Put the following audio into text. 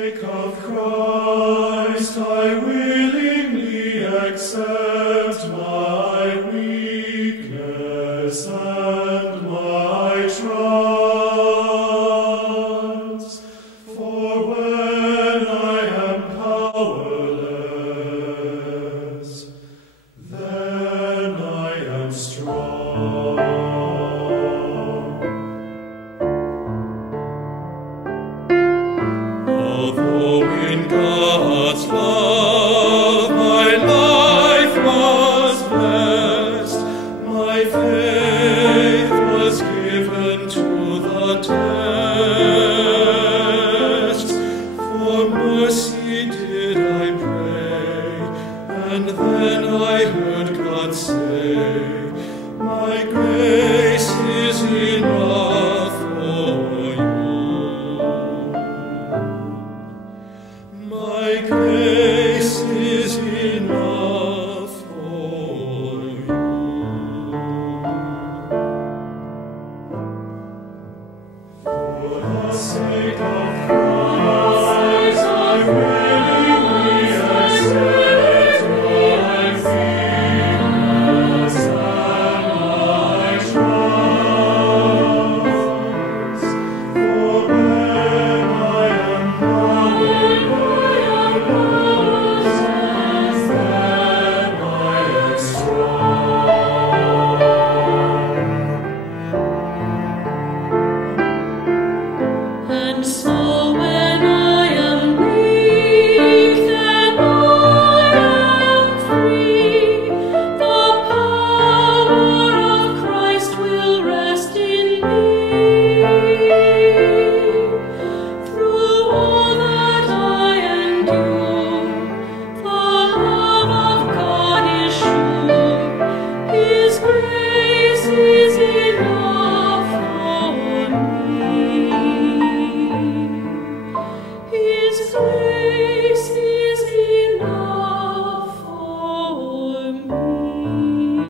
sake of Christ, I willingly accept my weakness and my trials. For when I am powerless, then I am strong. Although in God's love my life was blessed, my faith was given to the test. For mercy did I pray, and then I heard God say, my grace is enough for you. My grace is enough for you. For the sake of Christ, I willingly accept my weakness and my trials. For when I am powerless, then I am strong. And so when I am weak, then I am free. The power of Christ will rest in me. Through all that I endure, the love of God is sure. His grace is enough for me. His grace is